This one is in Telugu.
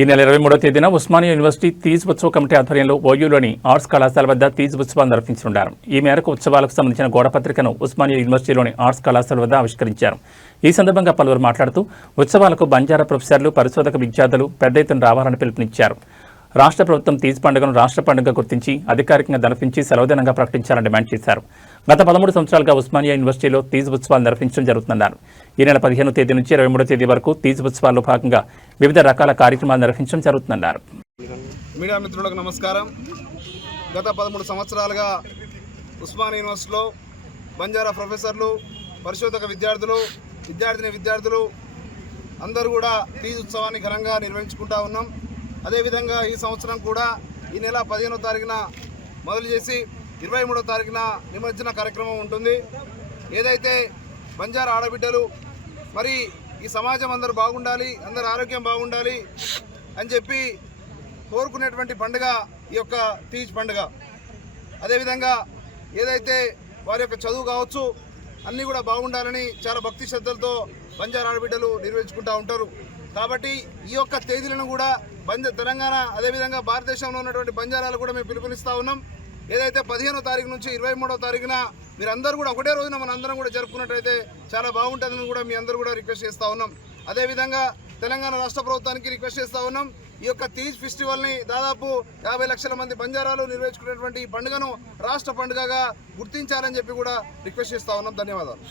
ఈ నెల 23వ తేదీన ఉస్మానియా యూనివర్సిటీ తీజ్ ఉత్సవ కమిటీ ఆధ్వర్యంలో ఓయూలోని ఆర్ట్స్ కళాశాల వద్ద తీజ్ ఉత్సవాలు నిర్వహించనున్నారు. ఈ మేరకు ఉత్సవాలకు సంబంధించిన గోడపత్రికను ఉస్మానియా యూనివర్సిటీలోని ఆర్ట్స్ కళాశాల వద్ద ఆవిష్కరించారు. ఈ సందర్భంగా పలువురు మాట్లాడుతూ ఉత్సవాలకు బంజారా ప్రొఫెసర్లు, పరిశోధక విద్యార్థులు పెద్ద ఎత్తున రావాలని పిలుపునిచ్చారు. రాష్ట్ర ప్రభుత్వం తీజ్ పండుగను రాష్ట్ర పండుగ గుర్తించి అధికారికంగా జరిపించి సెలవుదినంగా ప్రకటించాలని డిమాండ్ చేశారు. గత 13 సంవత్సరాలుగా ఉస్మానియా యూనివర్సిటీలో తీజ్ ఉత్సవాలు నిర్వహించడం జరుగుతుందన్నారు. ఈ నెల 15వ తేదీ నుంచి 23వ తేదీ వరకు తీజ్ ఉత్సవాల్లో భాగంగా వివిధ రకాల కార్యక్రమాలు నిర్వహించడం జరుగుతుందన్నారు. మీడియా మిత్రులకు నమస్కారం. గత 13 సంవత్సరాలుగా ఉస్మానియా యూనివర్సిటీలో బంజారా ప్రొఫెసర్లు, పరిశోధక విద్యార్థులు అందరూ కూడా తీజ్ ఉత్సవాన్ని ఘనంగా నిర్వహించుకుంటా ఉన్నాం. అదేవిధంగా ఈ సంవత్సరం కూడా ఈ నెల 15వ తారీఖున మొదలు చేసి 23వ తారీఖున నిమజ్జన కార్యక్రమం ఉంటుంది. ఏదైతే బంజారా ఆడబిడ్డలు మరి ఈ సమాజం అందరూ బాగుండాలి, అందరి ఆరోగ్యం బాగుండాలి అని చెప్పి కోరుకునేటువంటి పండుగ ఈ యొక్క తీజ్ పండుగ. అదేవిధంగా ఏదైతే వారి యొక్క చదువు కావచ్చు అన్నీ కూడా బాగుండాలని చాలా భక్తి శ్రద్ధలతో బంజారా ఆడబిడ్డలు నిర్వహించుకుంటూ ఉంటారు. కాబట్టి ఈ యొక్క తేదీలను కూడా తెలంగాణ అదేవిధంగా భారతదేశంలో ఉన్నటువంటి బంజారాలు కూడా మేము పిలుపునిస్తూ ఉన్నాం. ఏదైతే 15వ తారీఖు నుంచి 23వ తారీఖున మీరందరూ కూడా ఒకటే రోజున మన అందరం కూడా జరుపుకున్నట్టయితే చాలా బాగుంటుందని కూడా మీ అందరూ కూడా రిక్వెస్ట్ చేస్తూ ఉన్నాం. అదేవిధంగా తెలంగాణ రాష్ట్ర ప్రభుత్వానికి రిక్వెస్ట్ చేస్తూ ఉన్నాం. ఈ యొక్క తీజ్ ఫెస్టివల్ని దాదాపు 50 లక్షల మంది బంజారాలు నిర్వహించుకునేటువంటి ఈ పండుగను రాష్ట్ర పండుగగా గుర్తించాలని చెప్పి కూడా రిక్వెస్ట్ చేస్తూ ఉన్నాం. ధన్యవాదాలు.